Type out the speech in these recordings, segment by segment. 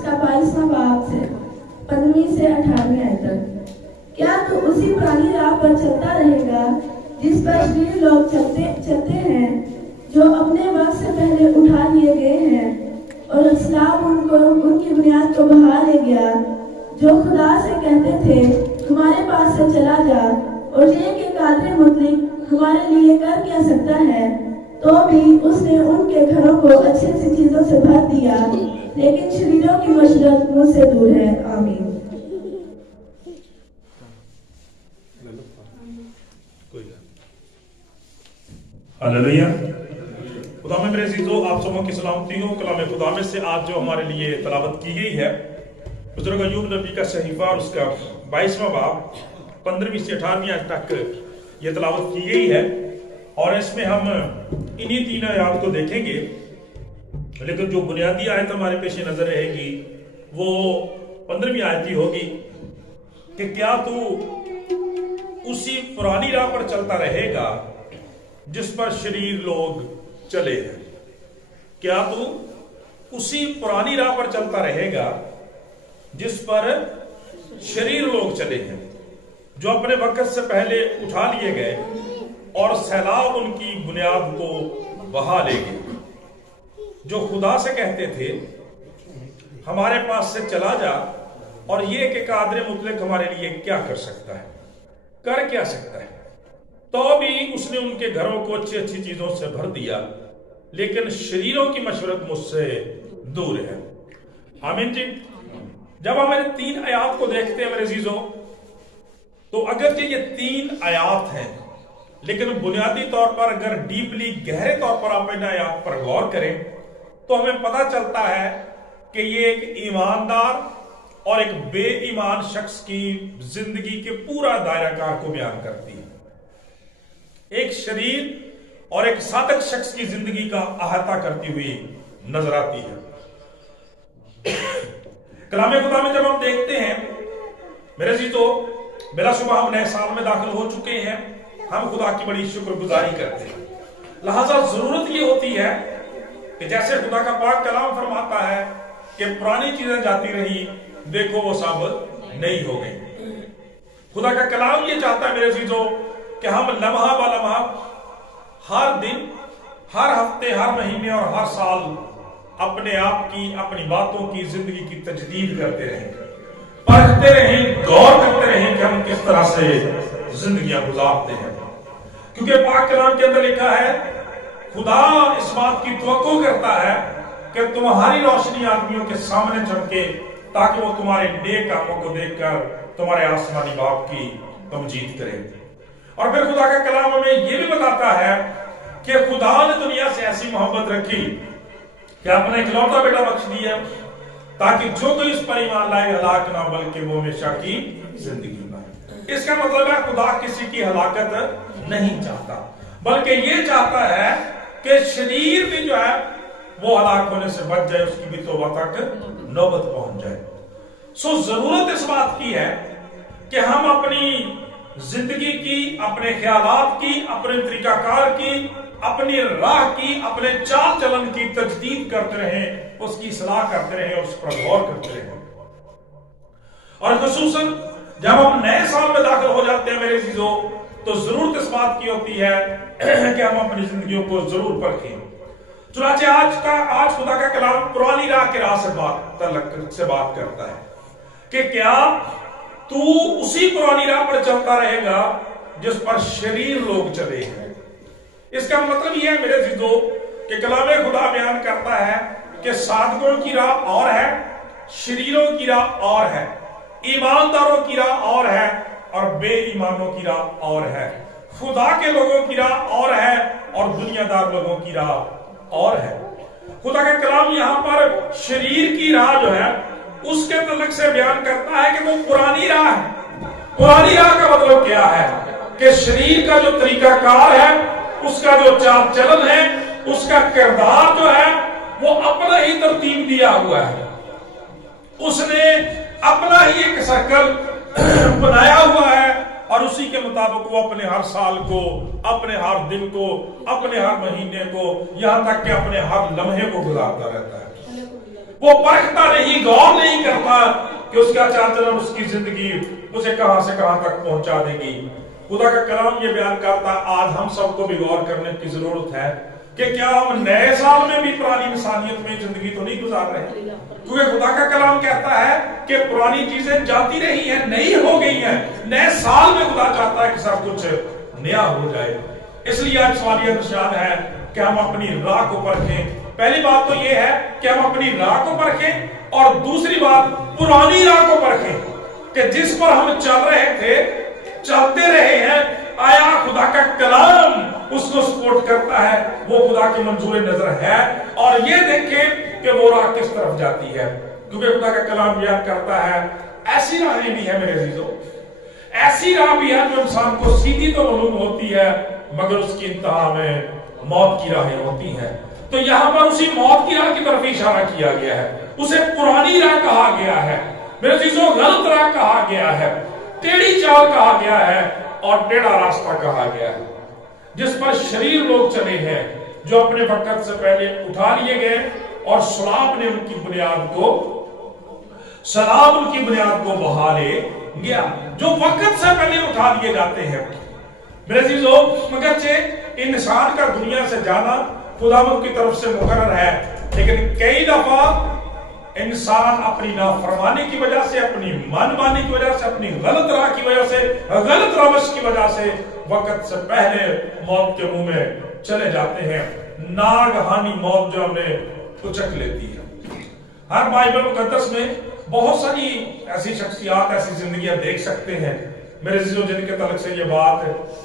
इसका 22वां बाब से 15वीं से 18वीं आयत तक। क्या तू उसी पुरानी राह पर चलता रहेगा जिस पर शरीर लोग चलते हैं, जो अपने वक्त से पहले उठा लिए गए हैं, और इस्लाम उनकी बुनियाद को बहा ले गया, जो खुदा से कहते थे हमारे पास से चला जा, और ये कि कादर मुतलिक हमारे लिए कर क्या सकता है, तो भी उसने उनके घरों को अच्छी अच्छी चीजों से भर दिया, लेकिन शरीरों की मशरत मुझसे दूर है। आमीन। हालेलुया। खुदा में मेरे अजीजों, आप सबों की सलामती हो। कलाम खुदा में से आज जो हमारे लिए तलावत की गई है बुजुर्ग अय्यूब नबी का सहीफा और उसका 22वां बाब 15वीं से 18वीं आयत तक ये तलावत की गई है, और इसमें हम इन्हीं 3 आयत को देखेंगे। लेकिन जो बुनियादी आयत हमारे पेश नजर रहेगी वो 15वीं आयत ही होगी कि क्या तू उसी पुरानी राह पर चलता रहेगा जिस पर शरीर लोग चले हैं। क्या तू उसी पुरानी राह पर चलता रहेगा जिस पर शरीर लोग चले हैं, जो अपने वक्त से पहले उठा लिए गए और सैलाब उनकी बुनियाद को बहा ले गए, जो खुदा से कहते थे हमारे पास से चला जा, और ये कि कादर मुतलक हमारे लिए क्या कर सकता है, कर क्या सकता है, तो भी उसने उनके घरों को अच्छी अच्छी चीजों से भर दिया, लेकिन शरीरों की मशवरत मुझसे दूर है। आमीन जी। जब हम इन 3 आयात को देखते हैं मेरे अजीजों, तो अगरचे ये 3 आयात हैं, लेकिन बुनियादी तौर पर अगर डीपली गहरे तौर पर आप इन आयात पर गौर करें तो हमें पता चलता है कि ये एक ईमानदार और एक बेईमान शख्स की जिंदगी के पूरा दायराकार को बयान करती है। एक शरीर और एक सादक शख्स की जिंदगी का अहाता करती हुई नजर आती है। कलाम खुदा में जब हम देखते हैं मेरे अजीजों, बिला शुबह हम नए साल में दाखिल हो चुके हैं, हम खुदा की बड़ी शुक्रगुजारी करते हैं। लिहाजा जरूरत ये होती है कि जैसे खुदा का पाक कलाम फरमाता है कि पुरानी चीजें जाती रही, देखो वो सब नई हो गई। खुदा का कलाम ये चाहता है मेरे अजीजों कि हम लम्हा ब लम्हा, हर दिन, हर हफ्ते, हर महीने और हर साल अपने आप की, अपनी बातों की, जिंदगी की तजदीद करते रहें, पढ़ते रहें, गौर करते रहें कि हम किस तरह से जिंदगियां गुजारते हैं। क्योंकि पाक कलाम के अंदर लिखा है खुदा इस बात की तवक्को करता है कि तुम्हारी रोशनी आदमियों के सामने चमके, ताकि वो तुम्हारे नेक कामों को देखकर तुम्हारे आसमानी बाप की तमजीद करें। और फिर खुदा का कलाम हमें यह भी बताता है कि खुदा ने दुनिया से ऐसी मोहब्बत रखी कि अपना इकलौता बेटा बख्श दिया, ताकि जो कोई इस पर ईमान लाए हलाक ना, बल्कि वो हमेशा की जिंदगी पाए। इसका मतलब है खुदा किसी की हलाकत नहीं चाहता, बल्कि ये चाहता है कि शरीर भी जो है वो हलाक होने से बच जाए, उसकी भी तौबा तक नौबत पहुंच जाए। सो जरूरत इस बात की है कि हम अपनी जिंदगी की, अपने ख्यालात की, अपने तरीकाकार की, अपनी राह की, अपने चाल चलन की तजदीद करते रहें, उसकी सलाह करते रहें, उस पर गौर करते रहें। और खुसूसन जब हम नए साल में दाखिल हो जाते हैं मेरे चीजों, तो जरूरत इस बात की होती है कि हम अपनी जिंदगियों को जरूर परखें। चुनाचे आज खुदा का कलाम पुरानी राह के राह से बात करता है कि क्या तू उसी पुरानी राह पर चलता रहेगा जिस पर शरीर लोग चले हैं। इसका मतलब यह है मेरे जिदों कि कलाम खुदा बयान करता है कि साधकों की राह और है, शरीरों की राह और है, ईमानदारों की राह और है, और बेईमानों की राह और है, खुदा के लोगों की राह और है, और दुनियादार लोगों की राह और है। खुदा का कलाम यहां पर शरीर की राह जो है उसके तलक से बयान करता है कि वो पुरानी राह है। पुरानी राह का मतलब क्या है कि शरीर का जो तरीकाकार है, उसका जो चाल चलन है, उसका किरदार जो है वो अपना ही तरतीब दिया हुआ है। उसने अपना ही एक सर्कल बनाया हुआ है और उसी के मुताबिक वो अपने हर साल को, अपने हर दिन को, अपने हर महीने को, यहां तक कि अपने हर लम्हे को गुजारता रहता है। वो परखता नहीं, गौर नहीं करता कि उसका चाल चलन, उसकी जिंदगी उसे कहां से कहां तक पहुंचा देगी। खुदा का कलाम ये बयान करता है, आज हम सबको भी गौर करने की जरूरत है कि क्या हम नए साल में भी पुरानी इंसानियत में जिंदगी तो नहीं गुजार रहे, क्योंकि खुदा का कलाम कहता है कि पुरानी चीजें जाती रही हैं, नई हो गई हैं। नए साल में खुदा चाहता है कि सब कुछ नया हो जाए। इसलिए आज सवालिया निशान है कि हम अपनी राह को परखें। पहली बात तो यह है कि हम अपनी राह को परखें, और दूसरी बात पुरानी राह को परखें कि जिस पर हम चल रहे थे, चलते रहे हैं, आया खुदा का कलाम उसको सपोर्ट करता है, वो खुदा की मंजूर नजर है, और ये देखें कि वो राह किस तरफ जाती है। क्योंकि खुदा का कलाम बयान करता है ऐसी राहें भी है मेरे अजीजों, ऐसी राह भी है जो इंसान को सीधी तो मालूम होती है, मगर उसकी इंतहा में मौत की राहें होती हैं। तो यहां पर उसी मौत की राह की तरफ इशारा किया गया है, उसे पुरानी राह कहा गया है मेरे अजीजों, गलत राह कहा गया है, टेढ़ी चाल कहा गया है, और टेढ़ा रास्ता कहा गया है, जिस पर शरीर लोग चले हैं, जो अपने वक्त से पहले उठा लिए गए, और सलाब ने उनकी बुनियाद को बहा ले गया। जो वक्त से पहले उठा लिए जाते हैं मेरे अजीजों, मगर से इंसान का दुनिया से जाना खुदावंद की तरफ से मुकर्रर है, लेकिन कई दफा इंसान अपनी नाफरमानी की वजह से, अपनी मनमानी की वजह से, अपनी गलत राह की वजह से, गलत रवश की वजह से वक्त से पहले मौत के मुंह में चले जाते हैं। नागहानी मौत जो हमें उचक लेती है। हर बाइबल मुकद्दस में बहुत सारी ऐसी शख्सियात, ऐसी जिंदगियां देख सकते हैं मेरे अजीजों, जिनके तलक से ये बात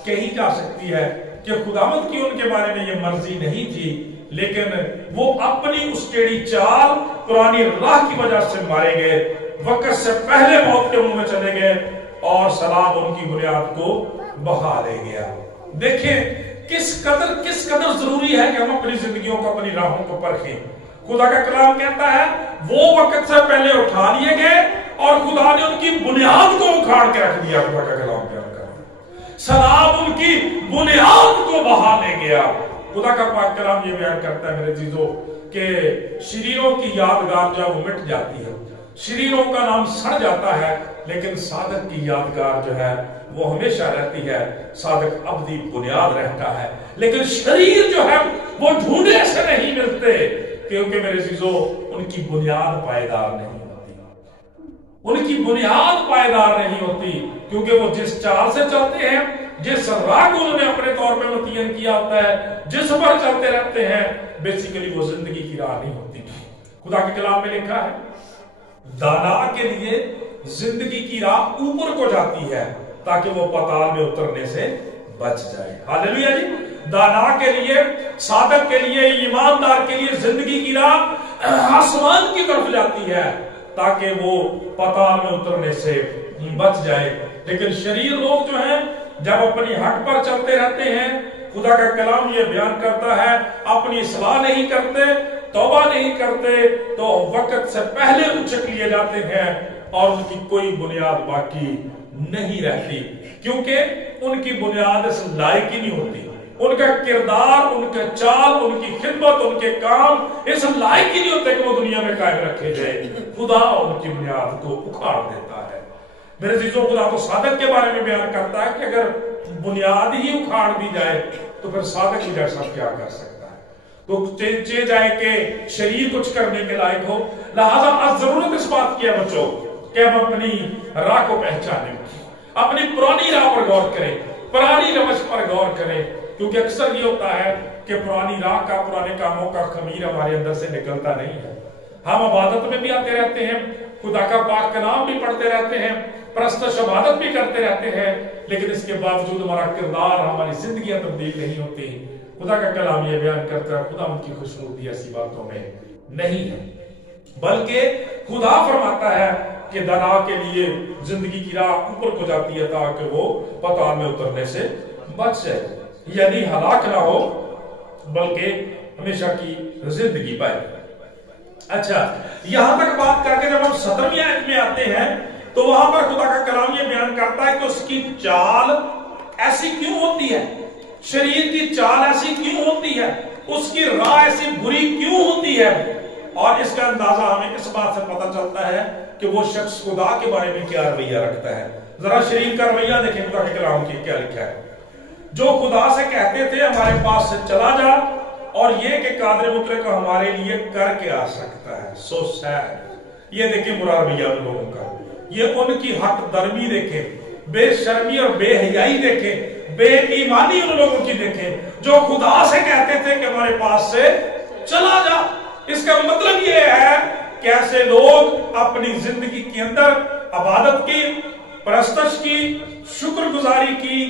कही जा सकती है कि खुदावंद की उनके बारे में ये मर्जी नहीं थी, लेकिन वो अपनी उस टेढ़ी चाल, पुरानी राह की वजह से मारे गए, वक्त से पहले मौत के मुंह में चले गए, और सलाब उनकी बुनियाद को बहा ले गया। देखें किस कदर जरूरी है कि हम अपनी जिंदगियों को, अपनी राहों को परखें। खुदा का कलाम कहता है वो वक्त से पहले उठा लिए गए, और खुदा ने उनकी बुनियाद को उखाड़ के रख दिया। खुदा का कलाम क्या करता, सलाब उनकी बुनियाद को बहा ले गया। खुदा का पाक कलाम ये बयान करता है मेरे चीजों के शरीरों की यादगार जो वो मिट जाती है, शरीरों का नाम सड़ जाता है, लेकिन साधक की यादगार जो है वो हमेशा रहती है। साधक अबदी बुनियाद रहता है, लेकिन शरीर जो है वो ढूंढने से नहीं मिलते, क्योंकि मेरे चीजों उनकी बुनियाद पायदार नहीं होती, उनकी बुनियाद पायदार नहीं होती, क्योंकि वो जिस चाल से चलते हैं, जिस राह को उन्होंने अपने तौर पे मुतय्यन किया होता है, जिस पर चलते रहते हैं, बेसिकली वो जिंदगी की राह नहीं होती। खुदा के कलाम में लिखा है दाना के लिए जिंदगी की राह ऊपर को जाती है, ताकि वो पाताल में उतरने से बच जाए। हालेलुया जी। दाना के लिए, साधक के लिए, ईमानदार के लिए जिंदगी की राह आसमान की तरफ जाती है, ताकि वो पाताल में उतरने से बच जाए। लेकिन शरीर लोग जो हैं, जब अपनी हट पर चलते रहते हैं, खुदा का कलाम ये बयान करता है अपनी सलाह नहीं करते, तौबा नहीं करते, तो वक्त से पहले उचक लिए जाते हैं, और उनकी कोई बुनियाद बाकी नहीं रहती, क्योंकि उनकी बुनियाद इस लायक ही नहीं होती। उनका किरदार, उनका चाल, उनकी खिदमत, उनके काम इस लायक ही नहीं होते कि वो दुनिया में कायम रखे जाए। खुदा उनकी बुनियाद को उखाड़ देता है। मेरे चीजों, खुदा तो साधक के बारे में बयान करता है कि अगर बुनियाद ही उखाड़ दी जाए तो फिर साधक ही जैसा क्या कर सकता है। तो चे जाए कि शरीर कुछ करने के लायक हो, लिहाजा जरूरत इस बात की है बच्चों कि हम अपनी राह को पहचानें, अपनी पुरानी राह पर गौर करें, पुरानी रवश पर गौर करें, क्योंकि अक्सर ये होता है कि पुरानी राह का, पुराने कामों का खमीर हमारे अंदर से निकलता नहीं है। हम इबादत में भी आते रहते हैं, खुदा का पाक का नाम भी पढ़ते रहते हैं, परस्तश इबादत भी करते रहते हैं, लेकिन इसके बावजूद हमारा किरदार, हमारी जिंदगियां तब्दील नहीं होती। खुदा का कलाम ये बयान करता है खुदा उनकी खुशनुदी ऐसी बातों में नहीं है, बल्कि खुदा फरमाता है कि दाना के लिए जिंदगी की राह ऊपर को जाती है, ताकि वो पाताल में उतरने से बच जाए, यानी हलाक ना हो, बल्कि हमेशा की जिंदगी पाए। अच्छा, यहां तक बात करके जब हम 17वीं आयत में आते हैं, तो वहां पर खुदा का कलाम ये बयान करता है कि उसकी चाल ऐसी क्यों होती है, शरीर की चाल ऐसी क्यों होती है, उसकी राह ऐसी बुरी क्यों होती है। اور اس کا اندازہ ہمیں اس بات سے پتہ چلتا ہے کہ وہ شخص خدا کے بارے میں کیا رویہ رکھتا ہے. ذرا شریف کا رویہ دیکھیں خدا کے کلام کی کیا لکھا ہے. جو خدا سے کہتے تھے ہمارے پاس سے چلا جا، اور یہ کہ قادر مطلق ہمارے لیے کر کے آ سکتا ہے. سو سیڈ. یہ دیکھیں برا رویہ ان لوگوں کا، یہ ان کی حق درمی دیکھیں، بے شرمی اور بے حیائی دیکھیں، بے ایمانی ان لوگوں کی دیکھیں جو خدا سے کہتے تھے کہ ہمارے پاس سے چلا جا. اس کا مطلب یہ ہے کہ ایسے لوگ اپنی زندگی کے اندر عبادت کی، پرستش کی، شکر گزاری کی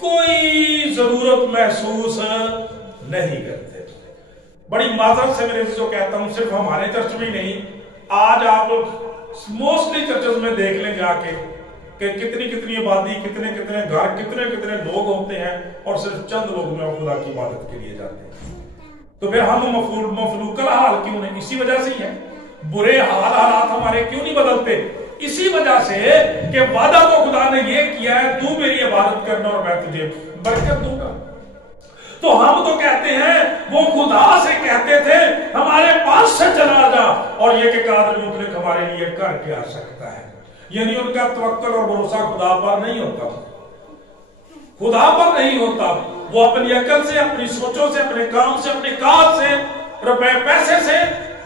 کوئی ضرورت محسوس نہیں کرتے. بڑی معذرت سے میرے جو کہتا ہوں، صرف ہمارے چرچ میں ہی نہیں، آج آپ موسٹلی چرچز میں دیکھ لیں جا کے کہ کتنی آبادی، کتنے گھر، کتنے لوگ ہوتے ہیں اور صرف چند لوگ میں خدا کی عبادت کے لیے جاتے ہیں. تو پھر ہم مفلوک الحال کیوں نہیں؟ اسی وجہ سے ہی ہے. برے حالات ہمارے کیوں نہیں بدلتے؟ اسی وجہ سے کہ وعدہ تو خدا نے یہ کیا ہے، تو میری عبادت کرنا اور میں تجھے برکت دوں گا. تو ہم تو کہتے ہیں وہ خدا سے کہتے تھے ہمارے پاس سے چلا جا، اور یہ کہ قادر مطلق ہمارے لیے کر کے آ سکتا ہے. یعنی ان کا توکل اور بھروسہ خدا پر نہیں ہوتا، خدا پر نہیں ہوتا. وہ اپنی عقل سے، اپنی سوچوں سے، اپنے کام سے، اپنے کاج سے، روپے پیسے سے،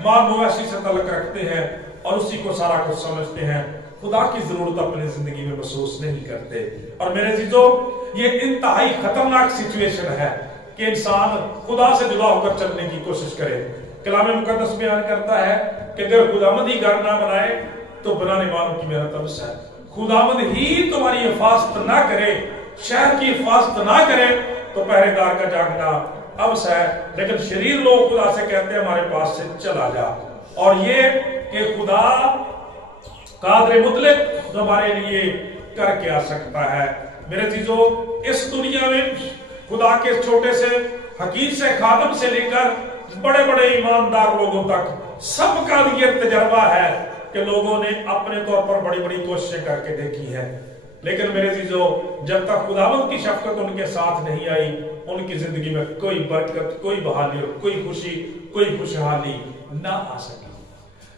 مال مویشی سے تعلق رکھتے ہیں اور اسی کو سارا کچھ سمجھتے ہیں. خدا کی ضرورت اپنی زندگی میں محسوس نہیں کرتے. اور میرے عزیزو، یہ انتہائی خطرناک سچویشن ہے کہ انسان خدا سے جدا ہو کر چلنے کی کوشش کرے. کلام مقدس بیان کرتا ہے کہ اگر خداوند ہی گھر نہ بنائے تو بنانے والوں کی محنت ابس ہے. خداوند ہی تمہاری حفاظت نہ کرے، شہر کی حفاظت نہ کرے تو پہرے دار کا جاگنا ابس ہے. لیکن شریر لوگ خدا سے کہتے ہیں ہمارے پاس سے چلا جا، اور یہ کہ خدا قادر مطلق ہمارے لیے کر کے آ سکتا ہے. میرے عزیزو، اس دنیا میں خدا کے چھوٹے سے حقیر سے خادم سے لے کر بڑے بڑے ایماندار لوگوں تک سب کا یہ تجربہ ہے کہ لوگوں نے اپنے طور پر بڑی بڑی کوششیں کر کے دیکھی ہے. لیکن میرے عزیزو، جب تک خداوند کی شفقت ان کے ساتھ نہیں آئی، ان کی زندگی میں کوئی برکت، کوئی بحالی اور کوئی خوشی، کوئی خوشحالی نہ آ سکی.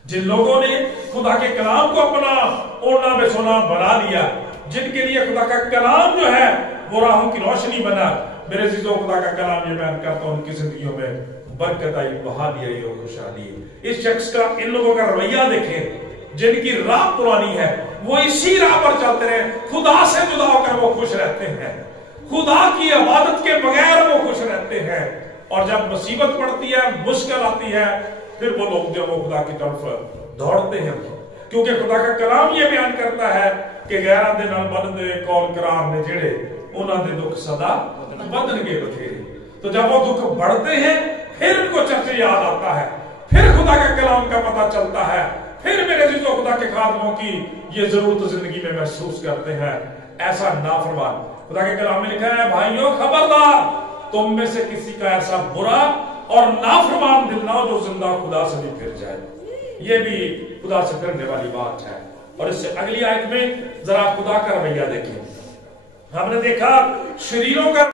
جن لوگوں نے خدا کے کلام کو اپنا اوڑھنا بچھونا بنا لیا، جن کے لیے خدا کا کلام جو ہے وہ راہوں کی روشنی بنا، میرے عزیزو خدا کا کلام یہ بیان کرتا ہوں ان کی زندگیوں میں برکت آئی، بحالی آئی اور خوشحالی. اس شخص کا، ان لوگوں کا رویہ دیکھیں جن کی راہ پرانی ہے، وہ اسی راہ پر چلتے رہے. خدا سے جدا ہو کر وہ خوش رہتے ہیں، خدا کی عبادت کے بغیر وہ خوش رہتے ہیں. اور جب مصیبت پڑتی ہے، مشکل آتی ہے، پھر وہ لوگ جو وہ خدا کی طرف دوڑتے ہیں، کیونکہ خدا کا کلام یہ بیان کرتا ہے کہ غیراں دے نال بندے کول قرار نے جڑے انہاں دے دکھ صدا بدن گے بتھیرے. تو جب وہ دکھ بڑھتے ہیں پھر ان کو چرچ یاد آتا ہے، پھر خدا کا کلام کا پتہ چلتا ہے، پھر میرے عزیزو خدا کے خادموں کی یہ ضرورت زندگی میں محسوس کرتے ہیں. ایسا نافرمان، خدا کے کلام میں لکھا ہے بھائیوں خبردار، تم میں سے کسی کا ایسا برا اور نافرمان دل نہ ہو جو زندہ خدا سے بھی پھر جائے. یہ بھی خدا سے پھرنے والی بات ہے. اور اس سے اگلی آیت میں ذرا خدا کا رویہ دیکھیں. ہم نے دیکھا شریروں کا